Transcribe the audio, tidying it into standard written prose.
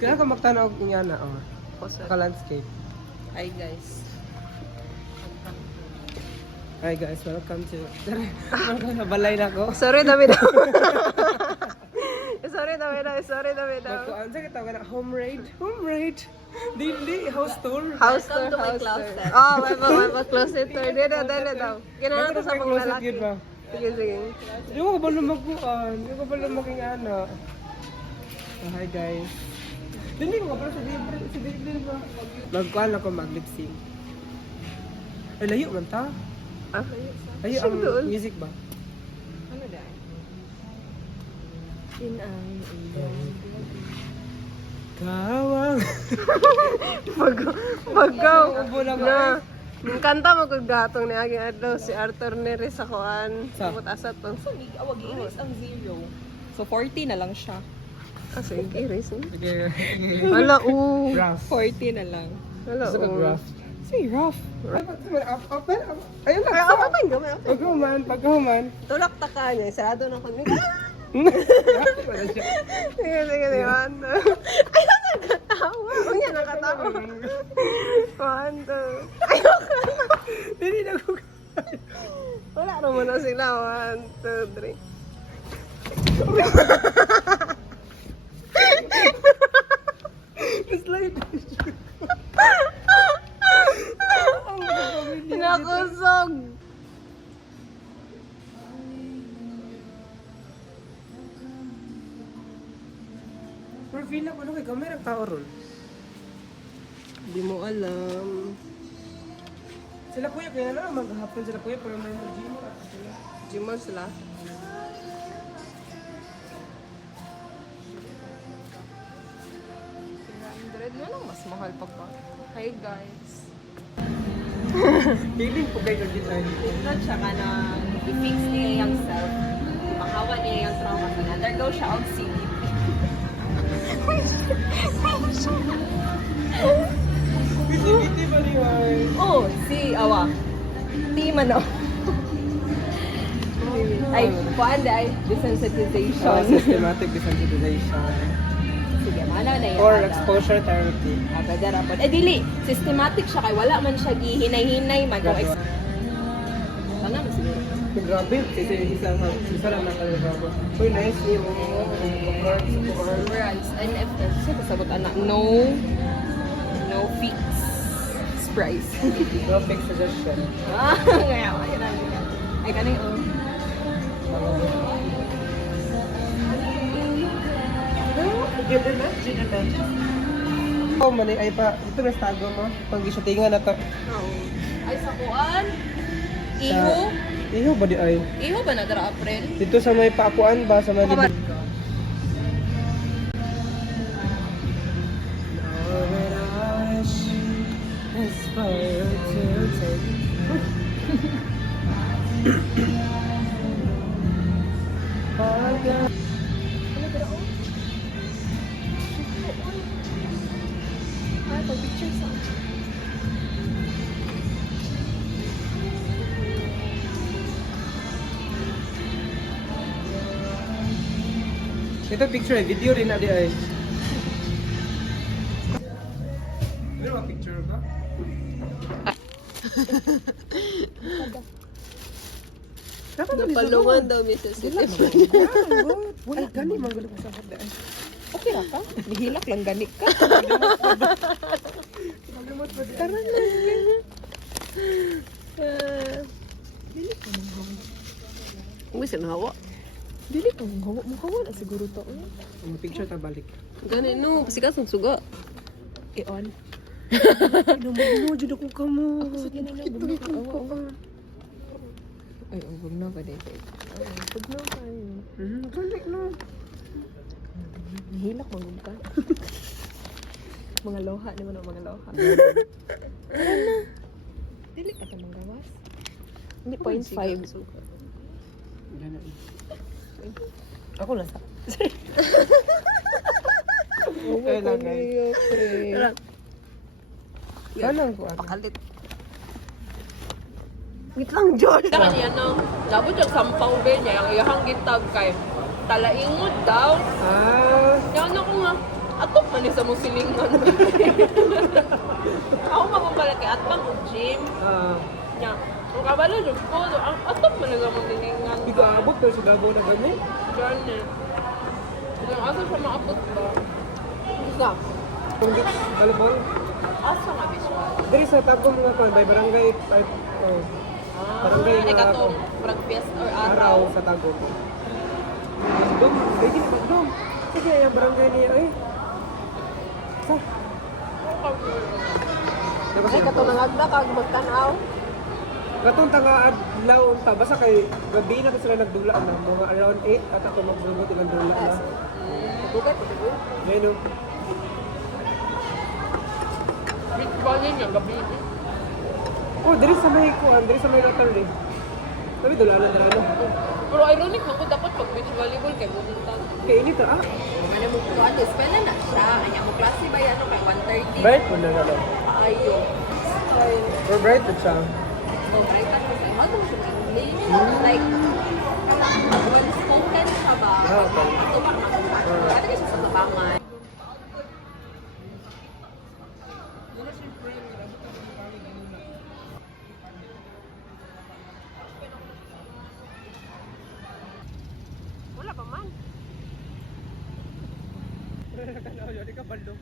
Kaya ka magtanaw niya na, oh. Poster. Ka-landscape. Hi guys. Hi guys, welcome to... Nabalay na ko. Sorry, dami daw. Sorry, dami daw. Magkuhan sa kita ka na, home raid. Home raid. Di, house tour. House tour. Oh, may closet tour. Dito daw. Ginawa ko sa mga closet lalaki. yun ba? Sige. Di mo ka ba lumagkuhan? Di ko ba lumaging ano? Oh, hi guys. Hindi ko ka pala sa Bibli ba? Magkuhan ako mag-lip sync. Ay, layo man ta. Ah, Layo ang music ba? ano dahil? Inang. Kawang. Pagkaw. Ubo na ba? Na. Yung kanta mo kung gatong ni Aging Adlaw, si Arthur Neres sa kuan. Sa? Samot asat to. Awag iris ang 0. So 40 na lang siya. Ah, sige, Iris. Sige. Wala, Rough. 40 na lang. Wala, Gusto ka rough? Say rough. Open? Ayun Ay, lang. open ka, may open. Paghuman. Tulak ta ka niya, sarado na kami. Wala siya. Sige, one, two. Ay, nakatawa. Huwag niya nakatawa. One, two. Hindi na ko. Wala naman na sila. One, two, three. Slide. Pinakusog. Pero feel na ko kay kamera tao ron. Hindi mo alam. Sila kuya kaya na maghapon sila kuya pero may gym at sila. Gymon sila. $100 na lang, mas mahal pa pa. Hi guys. Feeling ko kay design. Ito siya ka na i-fix niya yung self. Makawa niya yung trauma. Undergo siya og CBT. Busy ba ni Juan? Oh, si Awa. Di man o. Ay, kuan ay desensitization. Systematic desensitization. Sige, mana na yan. Or exposure therapy. Ah, pwede rapod. Eh, dili. Systematic siya kay wala man siya gihinay-hinay. Grabe. Sana mo siguro. Grabe, kasi isa lang nakalagabo. Uy, nice yung cards ko. Whereas, NFS, siya kasagot anak, no fixed price. No fixed suggestion. Ah, ngayon, ay kanin, oh. Oh, mali ay pa. Ito na tago mo. Pag isutingan na to. Ay, sa kuan, iho, Iho ba di ay? iho ba na dara April? Dito sa may paapuan ba sa may libid? Ay, pag-picture sa. Ito picture ay video rin na di ay. Ano ba picture ba? Napalungan daw, Mrs. Wala gani mangulo ko sa kada. Okay ra ka? Nihilak lang ganik ka. Karan Uy, sinahawa. Dili ka mong hawa na siguro to. Ang picture ta balik. Gani, no. Kasi ka suga. I-on. Naman jud ako kamo. Sige na lang, bumalik ka. Ay, huwag na ka dito. Pag na kayo. Balik no. Nihilak magod ka. Mga loha, di ba na mga loha? Dili ka tamang gawas. Hindi, 0.5. Ako lang sa. Okay lang guys. Kanang ko ano. Pakalit. Wait lang, George. Saka niya no, labot yung sampaw ba niya, yung iyahang gitag kay talaingod daw. Ah, Yan ako nga, Atop man ni sa musilingon. Ako magpapala kay Atbang og gym. Nya. Kung kabalo jud ko, ang atop man ni sa musilingon. Hindi ko aabot pero sa Davao na ganyan. Gani. Kung asa siya maabot ba? Isa. Kung di, alam mo, Asa nga visual. diri sa Tagum nga pa, by barangay, barangay Ay, nga katong brag fiesta or araw araw. sa Tagum. Dum, ay di pa dum. Sige, yung barangay niya, ay. Sa? Ay, kato nangagda kag magtanaw. Katong tanga adlaw unta basta kay gabi na to sila nagdula na mga around 8 at ako magsulgot ilang dula na. Bugat ko dito. Ngayon no. Beach volley niya, gabi. Oh, diri sa may kuan, diri sa may local eh. Sabi dula na dira no. Pero ironic man ko dapat pag beach volleyball kay bumuntan. Kay ini ta ah. Ano mo ko at least pala na siya. Anya mo klase ba yan kay 1:30? Bright mo na na. Ayo. Or bright pa siya. So, right pa ko sa ano mo siya English. Like, when spoken siya ba? Ah, okay. Ito ba naman? Ano kasi sa tubangan? Wala pa man. Di ka baldo.